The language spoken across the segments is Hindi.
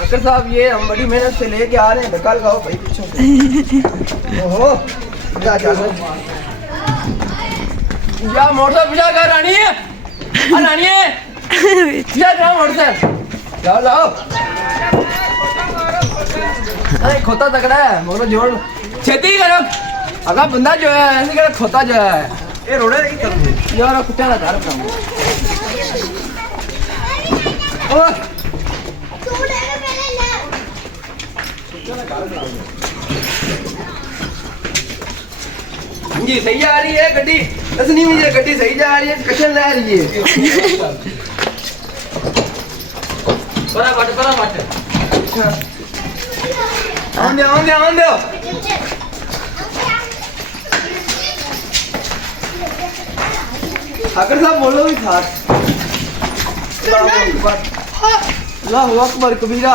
अकर साहब ये हम बड़ी मेहनत से लेके आ रहे हैं, धक्का लगाओ भाई पीछे से। ओहो जा जा या मोटरसाइकिल बुझा कर रानी है रानी है जा जा मोटरसाइकिल जाओ लाओ। अरे खोता तगड़ा है मगर जोड़ छेती करो अगर बंदा जो है ऐसे कर खोता जो है ये रोड़े की तरफ यार कुत्ते का घर काम ओ जी सही आ रही है गड्डी असली मुझे गड्डी सही जा रही है कशन ले रही है परा बट अच्छा आन दे अगर साहब बोलो भी खास अल्लाहु अकबर कबीरा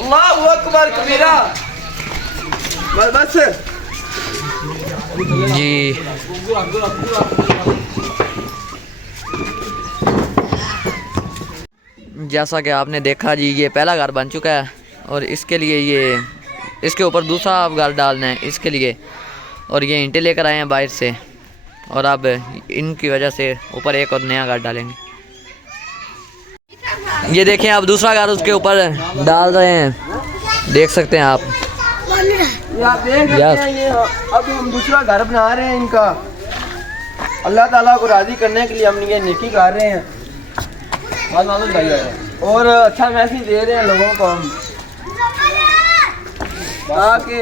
अल्लाहु अकबर कबीरा बस जी। जैसा कि आपने देखा जी ये पहला घर बन चुका है और इसके लिए ये इसके ऊपर दूसरा आप घर डालना है इसके लिए और ये ईंटें लेकर आए हैं बाहर से और अब इनकी वजह से ऊपर एक और नया घर डालेंगे। ये देखें आप दूसरा घर उसके ऊपर डाल रहे हैं, देख सकते हैं आप। ये आप देख सकते हैं ये अब हम दूसरा घर बना रहे हैं इनका अल्लाह ताला को राज़ी करने के लिए हम ये नेकी कर रहे हैं और अच्छा मैसेज दे रहे हैं लोगों को हम ताकि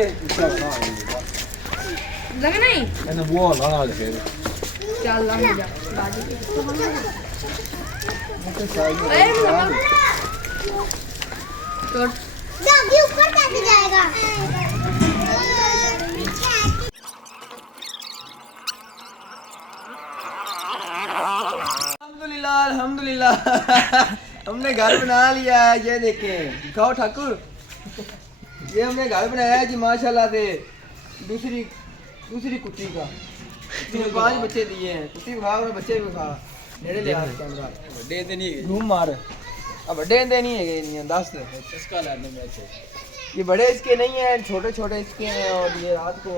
ऊपर कैसे जाएगा? अल्हम्दुलिल्लाह हमने घर बना लिया है। ये देखें दिखाओ ठाकुर ये हमने घर बनाया है जी माशाल्लाह से दूसरी कुत्ती का 5 बच्चे दिए हैं। कुत्ती भी खा और बच्चे भी खा नेड़े ले आ कैमरा बड़े देनी घूम मार अब बड़े देनी है नहीं 10 इसका लाने में ये बड़े इसके नहीं हैं छोटे इसके हैं और ये रात को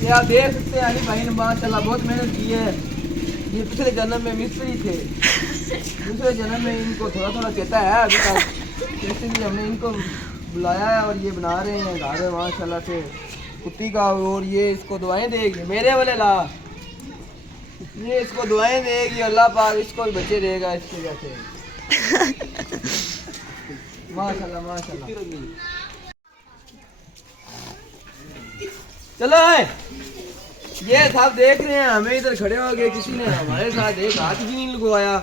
ये आप देख सकते हैं अली भाई ने माशाल्लाह बहुत मेहनत की है। ये पिछले जन्म में मिस्त्री थे दूसरे जन्म में इनको थोड़ा चेता है अभी तक इसलिए हमने इनको बुलाया है और ये बना रहे हैं घर माशाल्लाह से कुत्ती का और ये इसको दुआएं देगी मेरे वाले ला ये इसको दुआएं देगी अल्लाह पाक इसको भी बच्चे देगा इसके जैसे माशाल्लाह चलो है ये साहब देख रहे हैं हमें इधर खड़े हो गए किसी ने हमारे साथ एक हाथ भी नहीं लगवाया।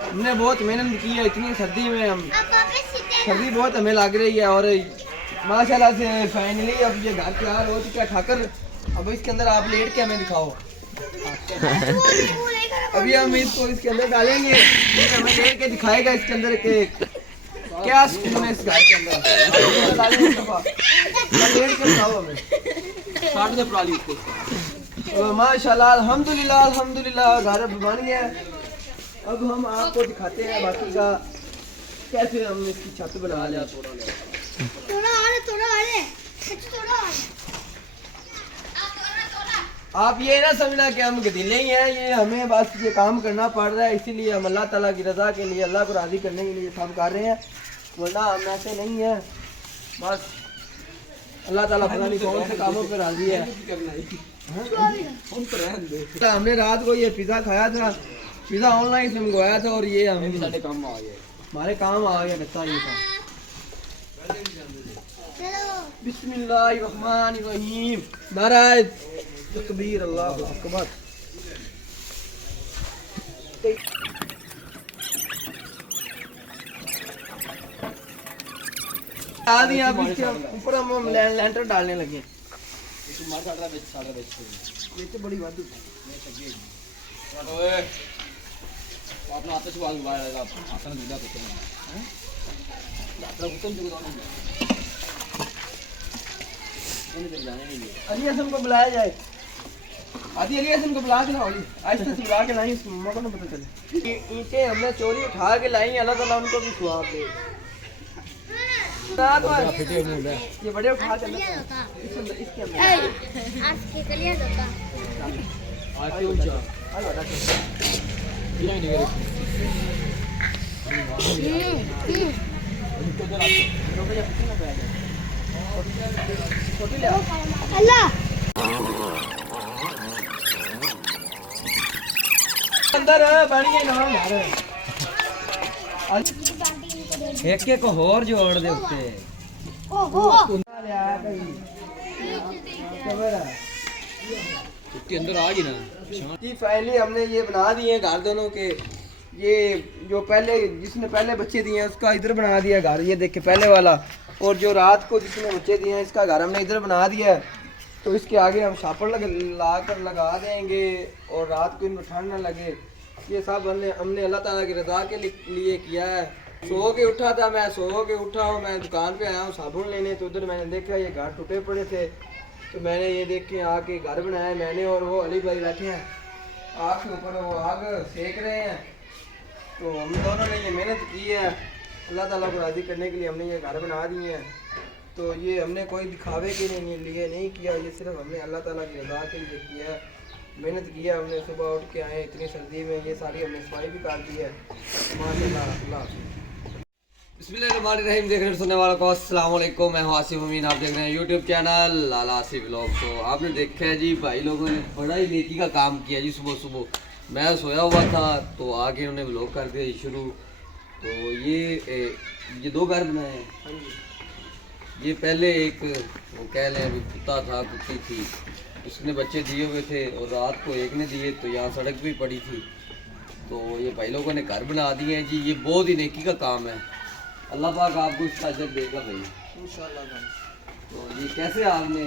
हमने बहुत मेहनत की है इतनी सर्दी में सर्दी बहुत हमें लग रही है और माशाल्लाह से फाइनली अब ये घर तैयार हो चुका है। ठाकर अब इसके अंदर आप लेट के हमें दिखाओ अभी हम इसको इसके अंदर डालेंगे हमें लेट के दिखाएगा इसके अंदर के क्या सुकून है इस घर के अंदर लेट के दिखाओ हमें माशाल्लाह अल्हम्दुलिल्लाह घर बन गया। अब हम आपको दिखाते हैं बाकी का कैसे हमने इसकी छत बना लिया। आप ये ना समझना कि हम गदीले ही हैं ये हमें बस ये काम करना पड़ रहा है इसीलिए हम अल्लाह ताला की रज़ा के लिए अल्लाह को राज़ी करने के लिए काम कर रहे हैं वरना हम ऐसे नहीं है बस अल्लाह ताला पता नहीं कौन से कामों पर राज़ी है। हमने रात को ये पिज़्ज़ा खाया था पिज़्ज़ा ऑनलाइन से मंगवाया था और ये हमारे काम आ गया बच्चा ये था। बिस्मिल्लाहिर्रहमानिर्रहीम नाराज तकबीर अल्लाहु अकबर। आ दिया अब इसके ऊपर हम लेंटर डालने लगे। ये तो बड़ी बात है। अपना हाथ से बाल बाहर आता ना दिला तो हैं यात्रा को तुम जो अली हसन को बुलाया जाए। आदि अली हसन को बुला के लाओ, आहिस्ता से बुला के लाई, उसको मम्मा को ना पता चले। ईंटें हमने चोरी उठा के लाई, अल्लाह ताला उनको भी सवाब दे। ये बड़े उठा के इसके अंदर आज के कलिया होता आके ऊंचा ये नहीं करे छोटी ले आओ। अल्लाह अंदर पानी के नाम मारे एक एक और जोड़ दे उससे ओहो ले आया कहीं कैमरा छुट्टी अंदर आ गई ना जी। फाइनली हमने ये बना दिए घर दोनों के। ये जो पहले जिसने पहले बच्चे दिए हैं उसका इधर बना दिया घर, ये देखे पहले वाला। और जो रात को जिसने बच्चे दिए हैं इसका घर हमने इधर बना दिया है। तो इसके आगे हम शापर ला कर लगा देंगे और रात को इनको ठंड ना लगे। ये सब हमने अल्लाह ताला की रज़ा के लिए किया है। सो के उठा था मैं, सो के उठा हूँ, मैं दुकान पे आया हूँ साबुन लेने। तो उधर मैंने देखा ये घर टूटे पड़े थे, तो मैंने ये देख के आके घर बनाया मैंने। और वो अली भाई बैठे हैं आग के ऊपर, वो आग सेक रहे हैं। तो हम दोनों ने ये मेहनत की है अल्लाह ताला को राज़ी करने के लिए, हमने ये घर बना दिए हैं। तो ये हमने कोई दिखावे के लिए नहीं किया, ये सिर्फ हमने अल्लाह ताला की रज़ा के लिए किया है। मेहनत किया हमने, सुबह उठ के आए इतनी सर्दी में, ये सारी हमने सफाई भी कर दी है माशाल्लाह। अल्लाह बिस्मिल्लाहिर्रहमानिर्रहीम। देख रहे हैं सुनने वालों को अस्सलाम वालेकुम, मैं हूं आसिफ अमीन, आप देख रहे हैं यूट्यूब चैनल लाला आसिफ व्लॉग। तो आपने देखा है जी भाई लोगों ने बड़ा ही नेकी का काम किया जी। सुबह सुबह मैं सोया हुआ था तो आगे उन्होंने व्लॉग कर दिया शुरू। तो ये दो घर बनाए हैं। हाँ जी। ये पहले एक वो कह लें अभी कुत्ता था, कुत्ती थी, उसने बच्चे दिए हुए थे और रात को एक ने दिए, तो यहाँ सड़क भी पड़ी थी। तो ये भाई लोगों ने घर बना दिए हैं जी। ये बहुत ही नेकी का काम है, अल्लाह पाक आपको इसका अजर देगा भाई इंशाल्लाह भाई। तो ये कैसे आपने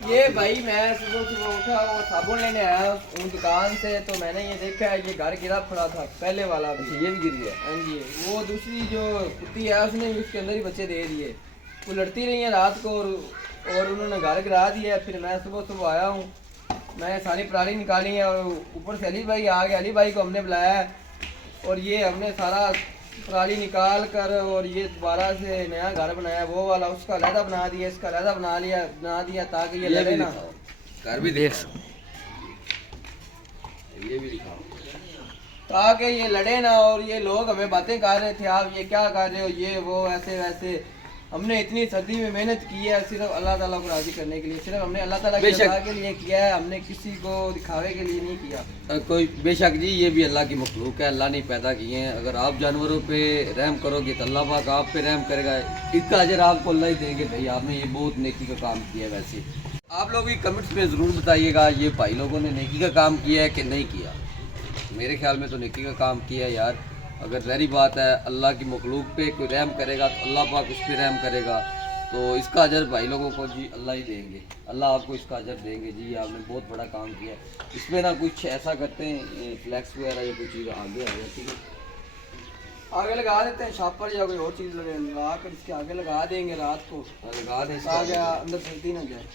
ये भाई मैं सुबह सुबह उठा, वो साबुन लेने आया उन दुकान से, तो मैंने ये देखा है ये घर गिरा पड़ा था पहले वाला भी। ये भी गिर गया? हाँ जी। वो दूसरी जो कुत्ती है उसने भी उसके अंदर ही बच्चे दे दिए। वो लड़ती रही है रात को और उन्होंने घर गिरा दिया। फिर मैं सुबह सुबह आया हूँ, मैंने सारी पराली निकाली है और ऊपर से अली भाई आ गए। अली भाई को हमने बुलाया है और ये हमने सारा पराली निकाल कर और ये दोबारा से नया घर बनाया। वो वाला उसका अलहदा बना दिया, इसका अलहदा बना दिया ताकि ये लड़े ना। घर भी देख ये भी दिखाओ ताकि ये लड़े ना। और ये लोग हमें बातें कर रहे थे, आप ये क्या कर रहे हो, ये वो ऐसे वैसे। हमने इतनी सर्दी में मेहनत की है सिर्फ अल्लाह ताला को राज़ी करने के लिए, सिर्फ हमने अल्लाह ताला की रज़ा के लिए किया है, हमने किसी को दिखावे के लिए नहीं किया। कोई बेशक जी ये भी अल्लाह की मखलूक है, अल्लाह ने पैदा किए हैं। अगर आप जानवरों पे रहम करोगे तो अल्लाह पाक आप पे रहम करेगा, इसका अजर आपको अल्लाह ही देंगे। भाई आपने ये बहुत नेकी का काम किया है। वैसे आप लोग भी कमेंट्स में ज़रूर बताइएगा ये भाई लोगों ने नेकी का काम किया है कि नहीं किया। मेरे ख्याल में तो नेकी का काम किया है यार। अगर जहरी बात है अल्लाह की मखलूक पे कोई रहम करेगा तो अल्लाह पाक उस पर रहम करेगा, तो इसका अजर भाई लोगों को जी अल्लाह ही देंगे। अल्लाह आपको इसका अजर देंगे जी। आपने बहुत बड़ा काम किया है। इसमें ना कुछ ऐसा करते हैं फ्लैक्स वगैरह या कोई चीज़ आगे आ जाती है, आगे लगा देते हैं शापर या कोई और चीज़ लगा कर इसके आगे लगा देंगे रात को, लगा दें ताकि अंदर फैलती ना जाए।